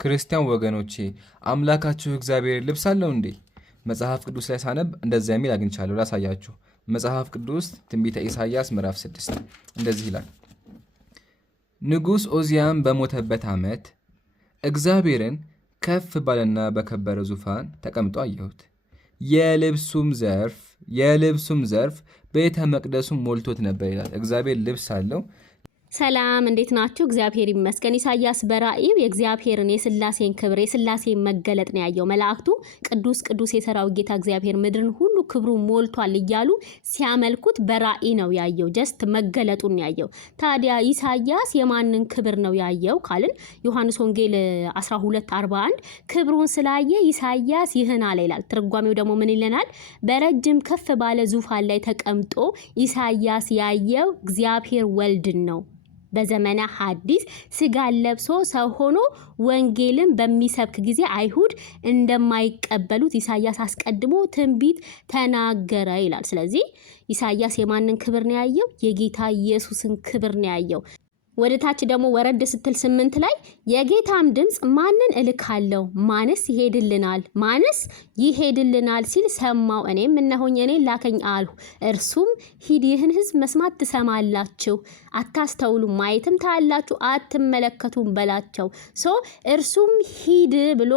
ክርስቲያን ወገኖቼ አምላካችሁ እግዚአብሔር ልብስ አለው እንዴ? መጽሐፍ ቅዱስ ላይ ሳነብ እንደዚያ የሚል አግኝቻለሁ። ላሳያችሁ። መጽሐፍ ቅዱስ ትንቢተ ኢሳይያስ ምዕራፍ 6 እንደዚህ ይላል። ንጉሥ ኦዚያን በሞተበት ዓመት እግዚአብሔርን ከፍ ባለና በከበረ ዙፋን ተቀምጦ አየሁት። የልብሱም ዘርፍ ቤተ መቅደሱን ሞልቶት ነበር ይላል። እግዚአብሔር ልብስ አለው። ሰላም እንዴት ናችሁ? እግዚአብሔር ይመስገን። ኢሳይያስ በራእይ የእግዚአብሔርን የሥላሴን ክብር የሥላሴን መገለጥ ነው ያየው። መላእክቱ ቅዱስ ቅዱስ የሰራዊት ጌታ እግዚአብሔር ምድርን ሁሉ ክብሩ ሞልቷል እያሉ ሲያመልኩት በራእይ ነው ያየው። ጀስት መገለጡን ያየው። ታዲያ ኢሳይያስ የማንን ክብር ነው ያየው ካልን ዮሐንስ ወንጌል 12:41 ክብሩን ስላየ ኢሳይያስ ይህን አለ ይላል። ትርጓሜው ደግሞ ምን ይለናል? በረጅም ከፍ ባለ ዙፋን ላይ ተቀምጦ ኢሳይያስ ያየው እግዚአብሔር ወልድን ነው። በዘመነ ሐዲስ ስጋ ለብሶ ሰው ሆኖ ወንጌልን በሚሰብክ ጊዜ አይሁድ እንደማይቀበሉት ኢሳይያስ አስቀድሞ ትንቢት ተናገረ ይላል። ስለዚህ ኢሳይያስ የማንን ክብር ነው ያየው? የጌታ ኢየሱስን ክብር ነው ያየው። ወደ ታች ደግሞ ወረድ ስትል 8 ላይ የጌታም ድምጽ ማንን እልካለሁ? ማንስ ይሄድልናል ሲል ሰማው። እኔም እነሆኝ እኔን ላከኝ አልሁ። እርሱም ሂድ፣ ይህን ሕዝብ መስማት ትሰማላችሁ፣ አታስተውሉም፣ ማየትም ታያላችሁ፣ አትመለከቱም በላቸው። እርሱም ሂድ ብሎ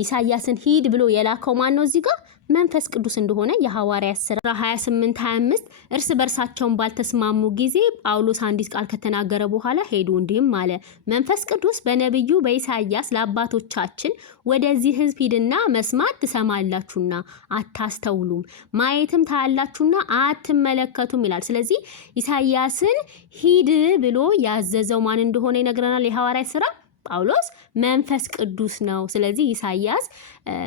ኢሳይያስን ሂድ ብሎ የላከው ማን ነው? እዚህ ጋር መንፈስ ቅዱስ እንደሆነ የሐዋርያት ሥራ 28:25 እርስ በርሳቸውን ባልተስማሙ ጊዜ ጳውሎስ አንዲት ቃል ከተናገረ በኋላ ሄዱ፣ እንዲህም አለ፣ መንፈስ ቅዱስ በነቢዩ በኢሳይያስ ለአባቶቻችን ወደዚህ ሕዝብ ሂድና መስማት ትሰማላችሁና አታስተውሉም፣ ማየትም ታያላችሁና አትመለከቱም ይላል። ስለዚህ ኢሳይያስን ሂድ ብሎ ያዘዘው ማን እንደሆነ ይነግረናል የሐዋርያት ሥራ ጳውሎስ መንፈስ ቅዱስ ነው። ስለዚህ ኢሳይያስ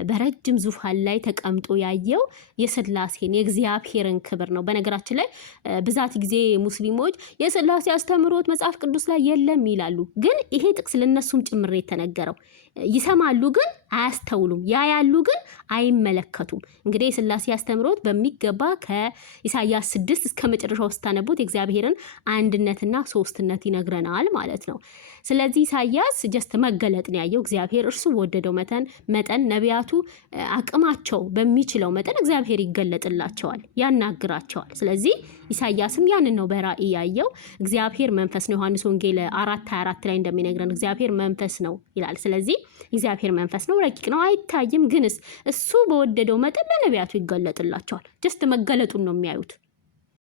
በረጅም ዙፋን ላይ ተቀምጦ ያየው የሥላሴን የእግዚአብሔርን ክብር ነው። በነገራችን ላይ ብዛት ጊዜ ሙስሊሞች የሥላሴ አስተምህሮት መጽሐፍ ቅዱስ ላይ የለም ይላሉ። ግን ይሄ ጥቅስ ለነሱም ጭምር የተነገረው ይሰማሉ ግን አያስተውሉም፣ ያያሉ ግን አይመለከቱም። እንግዲህ የሥላሴ አስተምህሮት በሚገባ ከኢሳይያስ 6 እስከ መጨረሻው ስታነቡት የእግዚአብሔርን አንድነትና ሶስትነት ይነግረናል ማለት ነው። ስለዚህ ኢሳይያስ ጀስት መገለጥ ነው ያየው። እግዚአብሔር እርሱ በወደደው መጠን ነቢያቱ አቅማቸው በሚችለው መጠን እግዚአብሔር ይገለጥላቸዋል፣ ያናግራቸዋል። ስለዚህ ኢሳይያስም ያንን ነው በራእይ ያየው። እግዚአብሔር መንፈስ ነው። ዮሐንስ ወንጌል 4:24 ላይ እንደሚነግረን እግዚአብሔር መንፈስ ነው ይላል። ስለዚህ እግዚአብሔር መንፈስ ነው፣ ረቂቅ ነው፣ አይታይም። ግንስ እሱ በወደደው መጠን ለነቢያቱ ይገለጥላቸዋል። ጀስት መገለጡን ነው የሚያዩት።